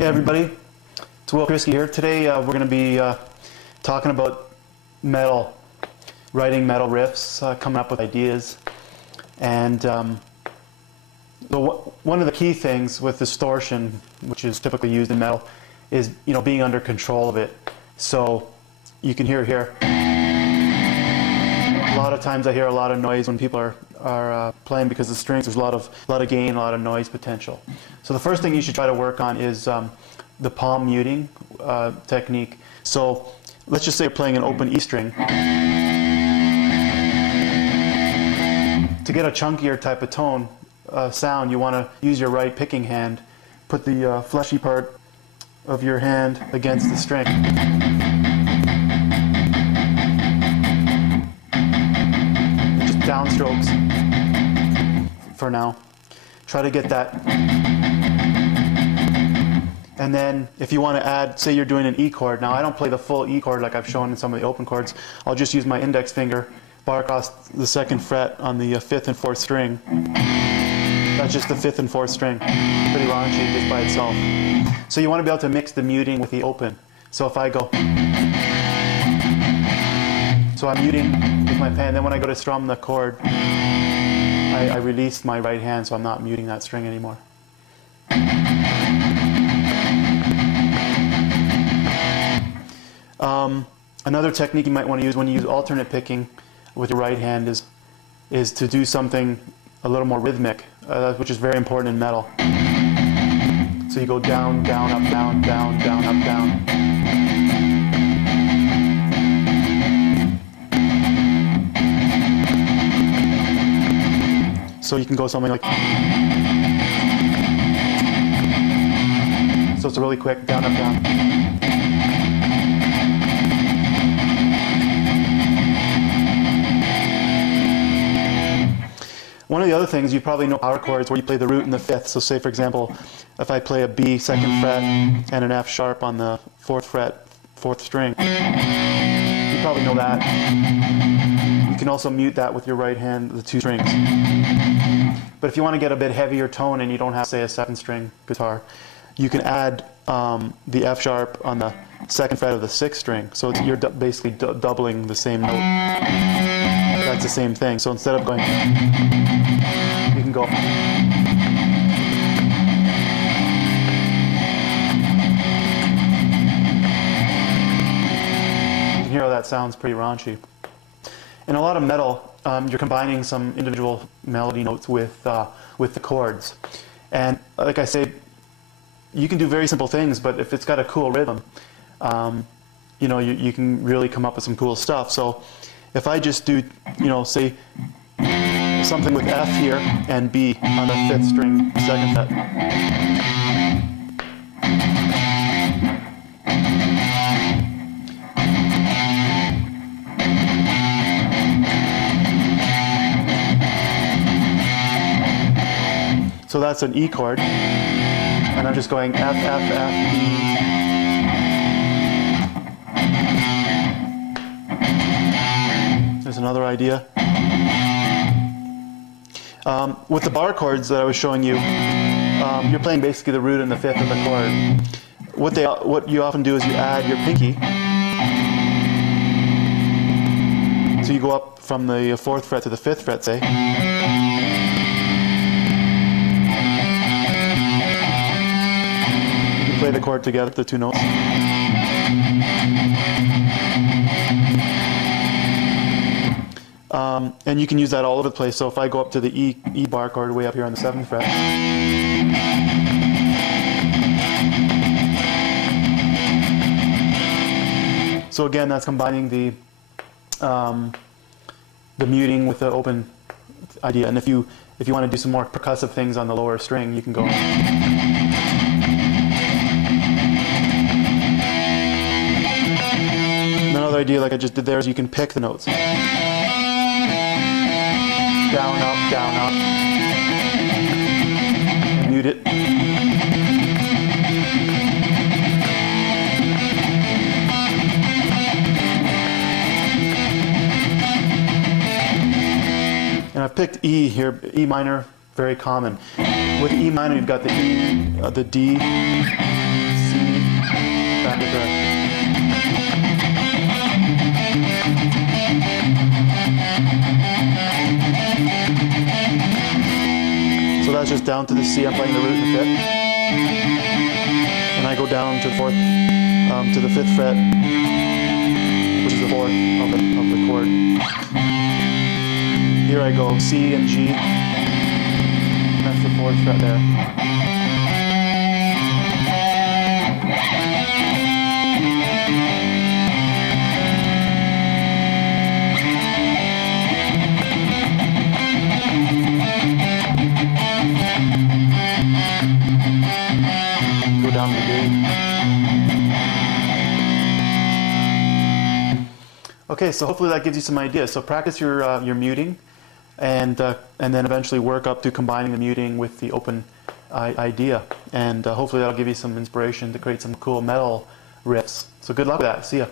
Hey everybody, it's Will Krisky here. Today we're going to be talking about metal, writing metal riffs, coming up with ideas. And one of the key things with distortion, which is typically used in metal, is being under control of it. So you can hear it here. A lot of times I hear a lot of noise when people are playing because the strings, there's a lot of gain, a lot of noise potential. So the first thing you should try to work on is the palm muting technique. So let's just say you're playing an open E string. To get a chunkier type of tone, sound, you want to use your right picking hand. Put the fleshy part of your hand against the string. Just downstrokes for now. Try to get that. And then if you want to add, say you're doing an E chord. Now I don't play the full E chord like I've shown in some of the open chords. I'll just use my index finger, bar across the 2nd fret on the 5th and 4th string. That's just the 5th and 4th string. Pretty raunchy just by itself. So you want to be able to mix the muting with the open. So if I go, so I'm muting with my pen, then when I go to strum the chord, I release my right hand, so I'm not muting that string anymore. Another technique you might want to use when you use alternate picking with your right hand is to do something a little more rhythmic, which is very important in metal. So you go down, down, up, down, down, down, up, down. So you can go something like, so it's a really quick down, up, down. One of the other things, you probably know power chords where you play the root and the 5th. So say, for example, if I play a B 2nd fret and an F sharp on the 4th fret, 4th string, you probably know that. You can also mute that with your right hand, the 2 strings. But if you want to get a bit heavier tone and you don't have, say, a 2nd string guitar, you can add the F sharp on the 2nd fret of the 6th string. So you're basically doubling the same note. That's the same thing. So instead of going, you can go. You can hear how that sounds pretty raunchy. In a lot of metal, you're combining some individual melody notes with the chords. And like I say, you can do very simple things, but if it's got a cool rhythm, you can really come up with some cool stuff. So if I just do, say something with F here and B on the 5th string, 2nd fret. So that's an E chord, and I'm just going F, F, F, E. There's another idea. With the bar chords that I was showing you, you're playing basically the root and the 5th of the chord. What you often do is you add your pinkie. So you go up from the 4th fret to the 5th fret, say. You can play the chord together, the 2 notes. And you can use that all over the place. So if I go up to the E bar chord way up here on the 7th fret, so again, that's combining the muting with the open idea. And if you want to do some more percussive things on the lower string, you can go. Another idea, like I just did there, is you can pick the notes. Down, up, down, up. Mute it. And I've picked E here, E minor, very common. With E minor, you've got the E, the D, that's just down to the C. I'm playing the root and the fifth. And I go down to the fourth, to the 5th fret, which is the 4th of the chord. Here I go C and G. That's the 4th fret there. Go down to the D. Okay, so hopefully that gives you some ideas. So practice your muting, and then eventually work up to combining the muting with the open idea, and hopefully that'll give you some inspiration to create some cool metal riffs. So good luck with that. See ya.